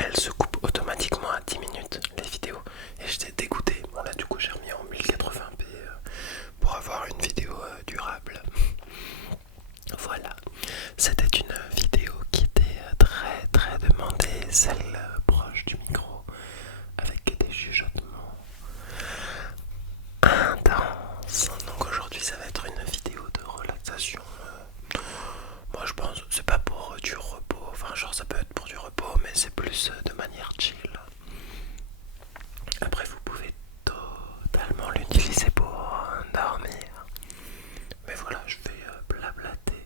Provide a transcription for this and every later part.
elles se coupent automatiquement à 10 minutes les vidéos et j'étais dégoûté. Bon là du coup j'ai remis en 1080p pour avoir une vidéo durable. Voilà, c'était une vidéo qui était très très demandée, celle proche du micro avec des chuchotements intenses. Donc aujourd'hui ça va être une vidéo de relaxation. Moi je pense c'est pas pour du repos, enfin genre ça peut être pour du repos mais c'est plus de manière chill. Après vous pouvez totalement l'utiliser pour dormir. Mais voilà, je vais blablater.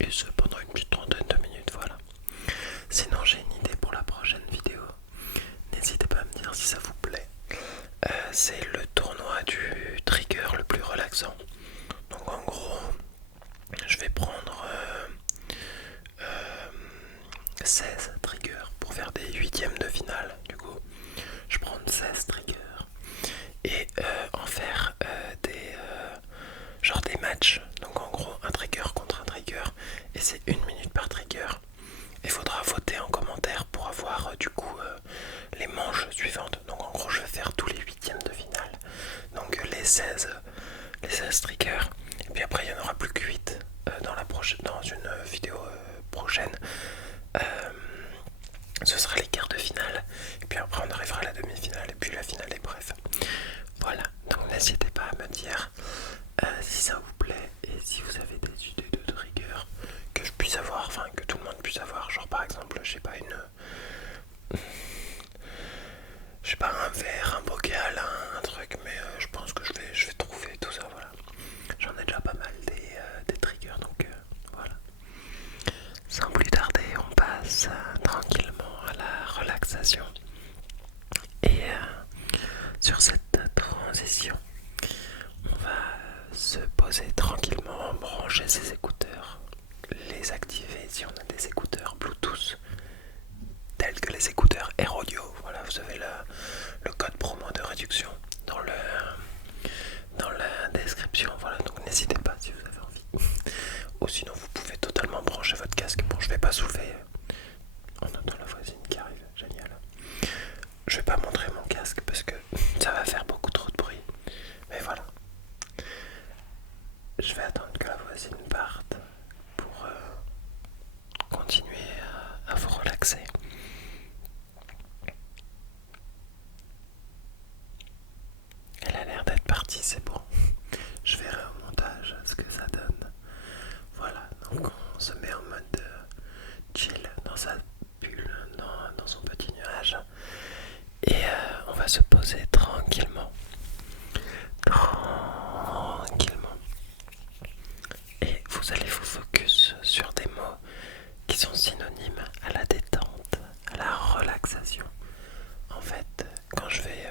Et ce pendant une petite trentaine de minutes, voilà. Sinon j'ai une idée pour la prochaine vidéo. N'hésitez pas à me dire si ça vous plaît. C'est le tournoi du trigger le plus relaxant. Donc en gros, je vais prendre 16 triggers pour faire des huitièmes de finale. Du coup, je prends 16 triggers et en faire genre des matchs. Donc en gros, un trigger contre un trigger et c'est 1 minute par trigger. Il faudra voter en commentaire pour avoir du coup les manches suivantes. Donc en gros, je vais faire tous les huitièmes de finale. Donc les 16 triggers. Et puis après, il n'y en aura plus que 8 dans une vidéo prochaine. Ce sera les quarts de finale. Et puis après, on arrivera à la demi-finale. Et puis la finale, et bref. Voilà. Donc n'hésitez pas à me dire si ça vous plaît et si vous avez des idées de trigger que je puisse avoir, enfin que tout le monde puisse avoir. Genre par exemple, je sais pas, un verre, un bocal, un truc, mais je pense que je vais trouver tout ça, voilà. J'en ai déjà pas mal des triggers, donc voilà. Sans plus tarder, on passe tranquillement à la relaxation. Et sur cette transition, on va se poser tranquillement, brancher ses écouteurs, les activer si on a des écouteurs Bluetooth, tels que les écouteurs Air Audio. Voilà, vous avez le code promo de réduction dans la description. Voilà, donc n'hésitez pas si vous avez envie. Ou sinon, vous pouvez totalement brancher votre casque. Bon, je vais pas soulever en entendant la voisine qui arrive. Génial. Je vais pas montrer mon casque parce que ça va faire beaucoup trop de bruit. Mais voilà. Je vais attendre que la voisine parte pour continuer à vous relaxer. Elle a l'air d'être partie, c'est bon. Je verrai au montage ce que ça donne. Voilà, donc on se met en mode chill dans sa bulle, dans son petit nuage. Et on va se poser tranquillement. Tranquillement. Et vous allez vous focus sur des mots qui sont synonymes à la détente, à la relaxation. En fait, quand je vais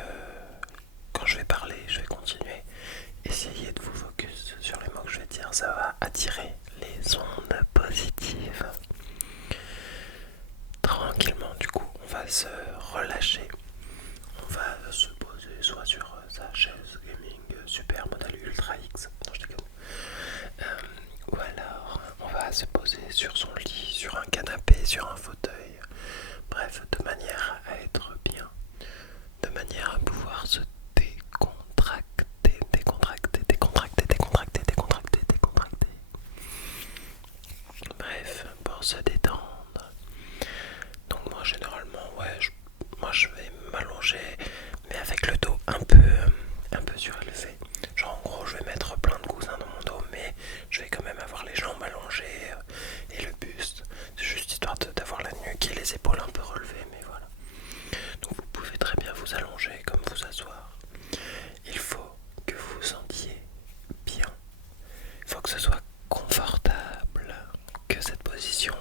parler, je vais continuer. Essayez de vous focus sur les mots que je vais dire, ça va attirer les ondes positives. Tranquillement, du coup, on va se relâcher. On va se poser soit sur sa chaise gaming super modèle Ultra X, non je déconne, ou alors on va se poser sur son lit, sur un canapé, sur un fauteuil, bref, de manière à être bien, de manière à pouvoir se décontracter, décontracter, décontracter, décontracter, décontracter, décontracter. Bref, pour se détendre. Donc moi généralement, moi je vais m'allonger, mais avec le dos un peu surélevé. Genre en gros, je vais mettre plein de coussins dans mon dos, mais je vais quand même avoir les jambes allongées et le buste. C'est juste histoire d'avoir la nuque et les épaules un peu relevées, mais voilà. Donc vous pouvez très bien vous allonger comme vous asseoir. Il faut que vous vous sentiez bien. Il faut que ce soit confortable, que cette position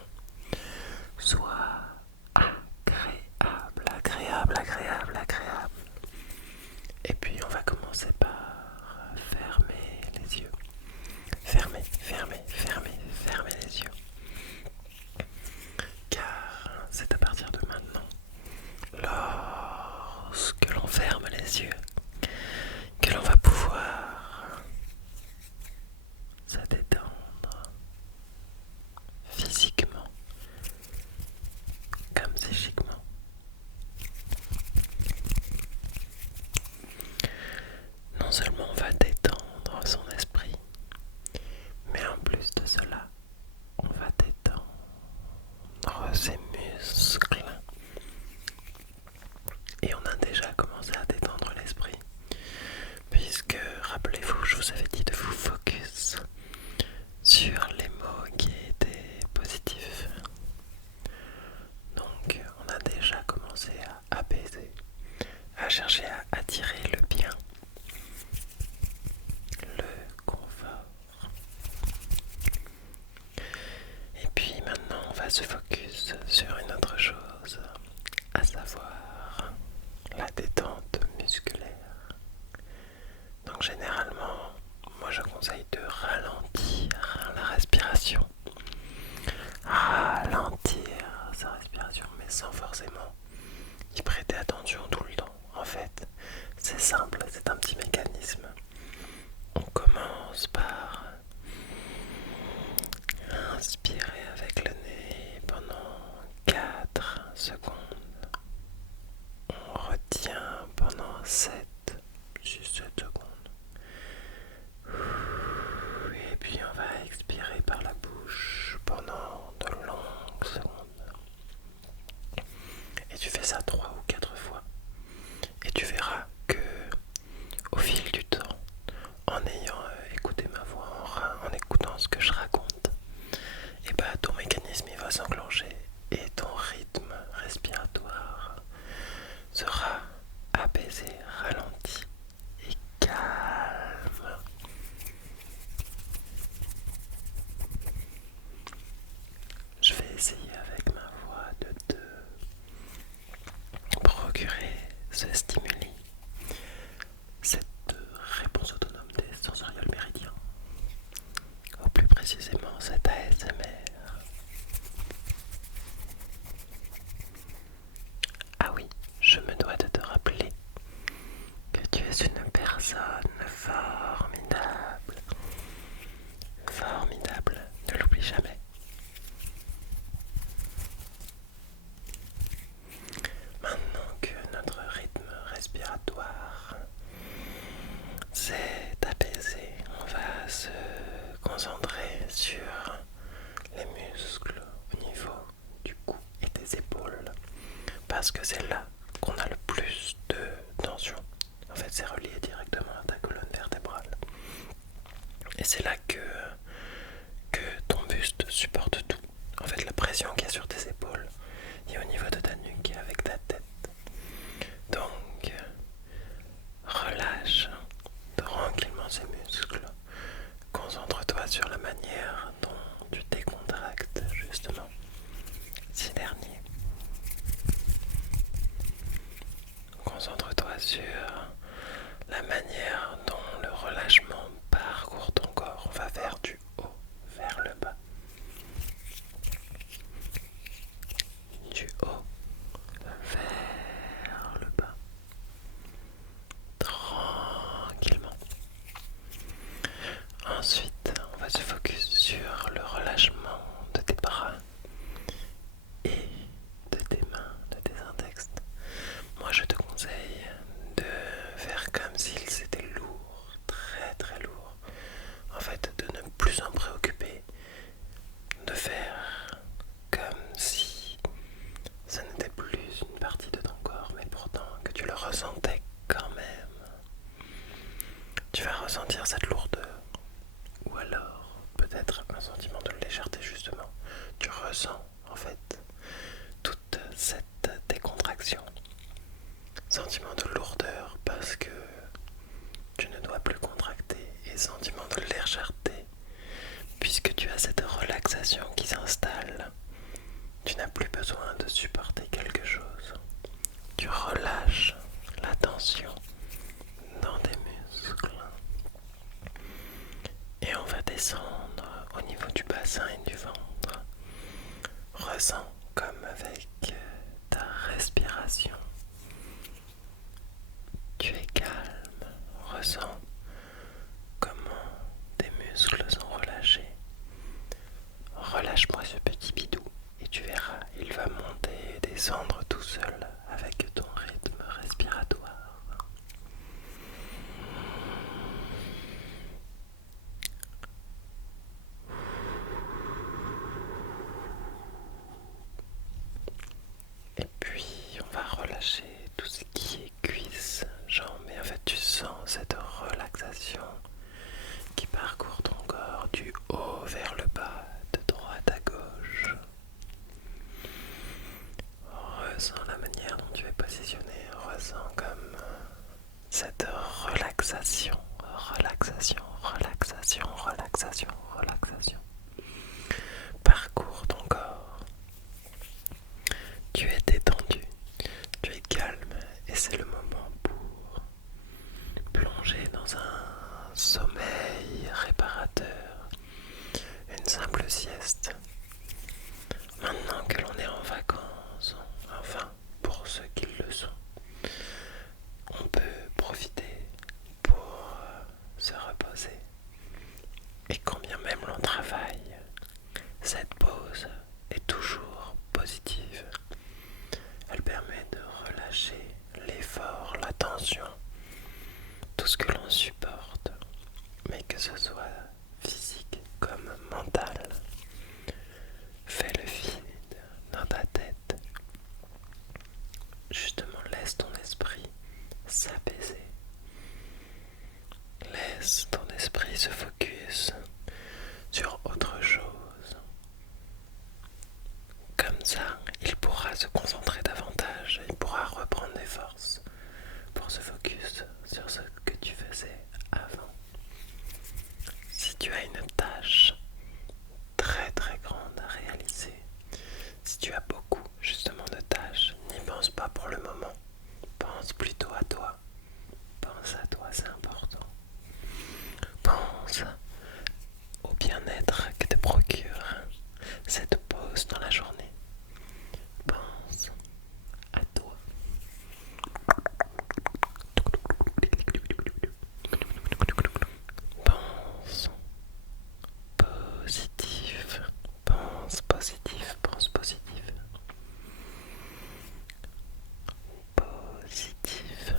va se focus sur une autre chose, à savoir la détente musculaire. Donc généralement, moi je conseille de ralentir la respiration. Ralentir sa respiration, mais sans forcément y prêter attention tout le temps. En fait, c'est simple, c'est un petit mécanisme. On commence par inspirer avec le nez pendant 4 secondes. On retient pendant 7 secondes. Et puis on va expirer par la bouche pendant de longues secondes. Et tu fais ça 3 ou 4 fois. Et tu verras que au fil du temps, en ayant écouté ma voix, en écoutant ce que je raconte, et bah ton mécanisme il va s'enclencher et ton rythme respiratoire sera apaisé, ralenti et calme. Je vais essayer avec ma voix de te procurer ce stimuli, cette réponse autonome des sensoriels méridiens, ou plus précisément cet ASMR. Ah oui, je me dois de te rappeler que tu es une personne formidable. Formidable, ne l'oublie jamais. Maintenant que notre rythme respiratoire s'est apaisé, on va se concentrer sur les muscles au niveau du cou et des épaules, parce que c'est là qu'on a le plus de tension. En fait, c'est relié directement à ta colonne vertébrale. Et c'est là que ton buste supporte tout. En fait, la pression qu'il y a sur tes épaules et au niveau de ta nuque et avec ta tête. Donc, relâche tranquillement ces muscles. Concentre-toi sur la manière dont tu décontractes justement ces derniers. Concentre-toi sur la manière dont le relâchement parcourt ton corps. On va vers du haut vers le bas. Du haut vers le bas. Tranquillement. Ensuite, on va se focus sur le relâchement de tes bras et de tes mains, de tes index. Moi, je te conseille de faire comme s'ils étaient lourds, très très lourds. En fait, de ne plus s'en préoccuper, de faire comme si ce n'était plus une partie de ton corps, mais pourtant que tu le ressentais quand même. Tu vas ressentir cette lourdeur, ou alors peut-être un sentiment de légèreté justement. Tu ressens en fait toute cette décontraction, sentiment de lourdeur parce que tu ne dois plus contracter, et sentiment de légèreté puisque tu as cette relaxation qui s'installe. Tu n'as plus besoin de supporter quelque chose. Tu relâches la tension dans tes muscles. Et on va descendre au niveau du bassin et du ventre. Ressens comme avec ta respiration. Tu es calme. Ressens comment tes muscles sont relâchés. Relâche-moi ce petit bidou et tu verras, il va monter et descendre tout seul avec ton rythme respiratoire. Et puis on va relâcher tout ce qui est cuisses, jambes, et en fait tu sens cette relaxation qui parcourt ton corps du haut vers le bas, de droite à gauche. Ressens la manière dont tu es positionné, ressens comme cette relaxation, relaxation, relaxation, relaxation, relaxation parcourt ton corps sieste. Maintenant que l'on est en vacances, enfin pour ceux qui le sont, on peut profiter pour se reposer. Et quand bien même l'on travaille, cette pause est toujours positive. Elle permet de relâcher l'effort, la tension, tout ce que l'on supporte, mais que ce soit physique comme mental. Fais le vide dans ta tête. Justement, laisse ton esprit s'apaiser. Laisse ton esprit se focus sur autre chose. Comme ça, il pourra se concentrer davantage, il pourra reprendre des forces pour se focus sur ce que tu faisais avant. Si tu as une tâche très très grande à réaliser, si tu as beaucoup justement de tâches, n'y pense pas pour le moment. Pense plutôt à toi. Pense à toi, c'est important. Pense au bien-être que te procure cette pause dans la journée. Pense à toi. Pense positif. Pense positif. Pense positif. Positif.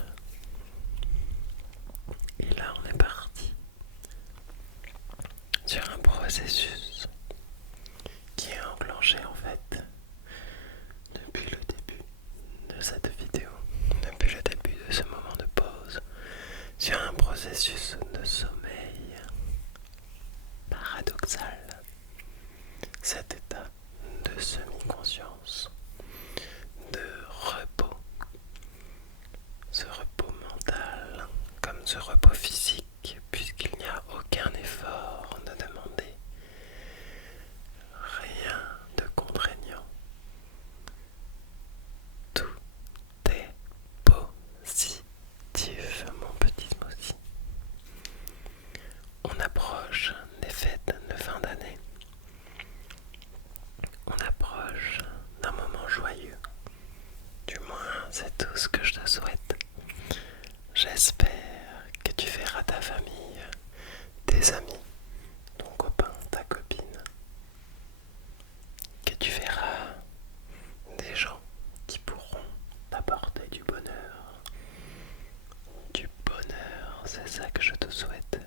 Et là, on est parti sur un processus qui est enclenché en fait depuis le début de cette vidéo, depuis le début de ce moment de pause, sur un processus de sommeil paradoxal. Cet état de semi-conscience, de repos, ce repos mental comme ce repos physique, puisqu'il n'y a aucun effort de demander, rien de contraignant. Tout est positif, mon petit smoothie. On approche des fêtes de fin d'année. On approche d'un moment joyeux. Du moins, c'est tout ce que je te souhaite. J'espère que tu verras ta famille, tes amis, ton copain, ta copine. Que tu verras des gens qui pourront t'apporter du bonheur. Du bonheur, c'est ça que je te souhaite.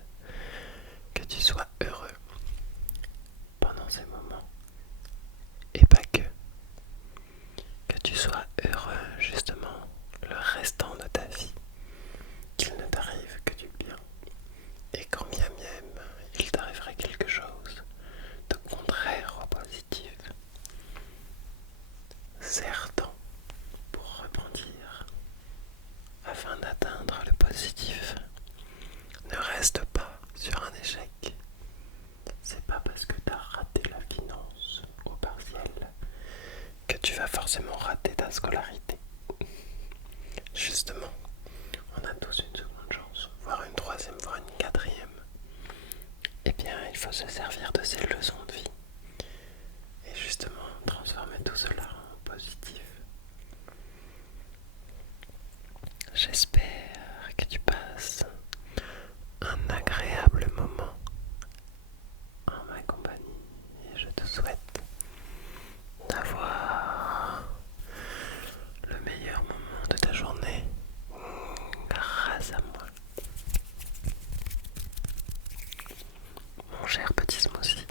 Que tu sois heureux pendant ces moments. Et pas que. Que tu sois heureux justement le restant de ta vie. Qu'il ne t'arrive que du bien. Et quand bien même il t'arriverait quelque chose de contraire au positif, serre-t'en pour rebondir afin d'atteindre le positif. Ne reste pas sur un échec. C'est pas parce que tu as raté la finance au partiel que tu vas forcément rater ta scolarité. Justement, on a tous une seconde chance, voire une troisième, voire une quatrième. Eh bien, il faut se servir de ces leçons de vie et justement transformer tout cela en positif. J'espère que tu passes un agréable moment en ma compagnie et je te souhaite d'avoir le meilleur moment de ta journée grâce à moi. Mon cher petit smoothie,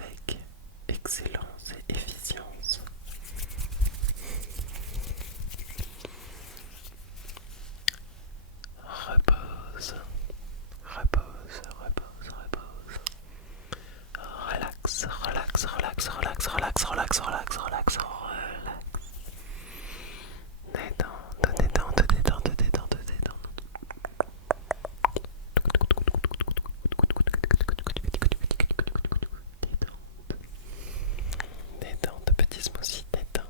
avec excellence et efficience. Repose, repose, repose, repose. Relax, relax, relax, relax, relax, relax, relax, relax, relax. Détente, détente, détente, détente, détente. Détente, petit smoothie, détente.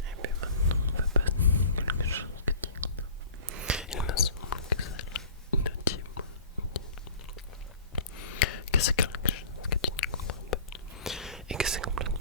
Et puis maintenant, on va passer quelque chose que tu... Il me semble que c'est le type que c'est quelque chose que tu ne comprends pas et que c'est complètement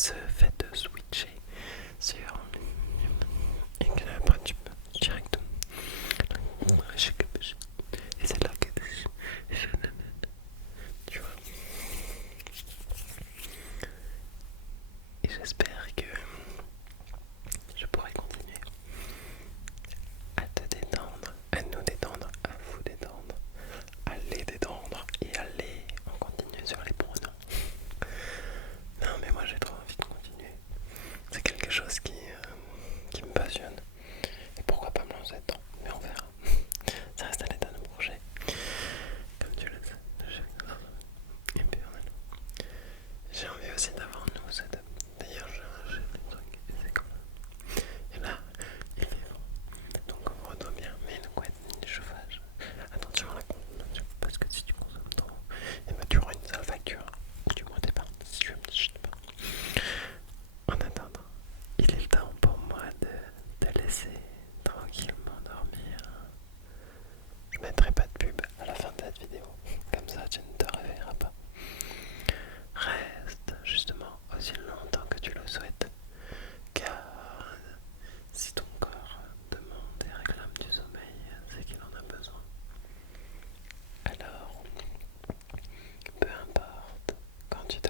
ce fait de switcher sur et que après tu peux directement et c'est là que tu vois. Et j'espère que je pourrai continuer à te détendre, à nous détendre, à vous détendre, à les détendre et à les en continuer sur les pronoms. Non mais moi j'ai trop envie de continuer. C'est quelque chose qui me passionne. Et pourquoi pas me lancer dedans? Mais on verra. Ça reste à l'état de projet. Comme tu le sais. Et puis j'ai envie aussi d'avoir nous cette. D'ailleurs j'ai des trucs et c'est comme ça. Et là, il fait bon. Donc ouvre-toi bien, mets une couette, du chauffage. Attention à la consommation, parce que si tu consommes trop, et ben tu auras une sale facture. Ou du moins t'es pas. Si tu veux me dire, je sais pas. En attendant, il est temps pour moi de te laisser tranquillement dormir. Je mettrai pas de pub à la fin de cette vidéo, comme ça tu ne te réveilleras pas. Reste justement aussi longtemps que tu le souhaites, car si ton corps demande et réclame du sommeil, c'est qu'il en a besoin. Alors, peu importe quand tu te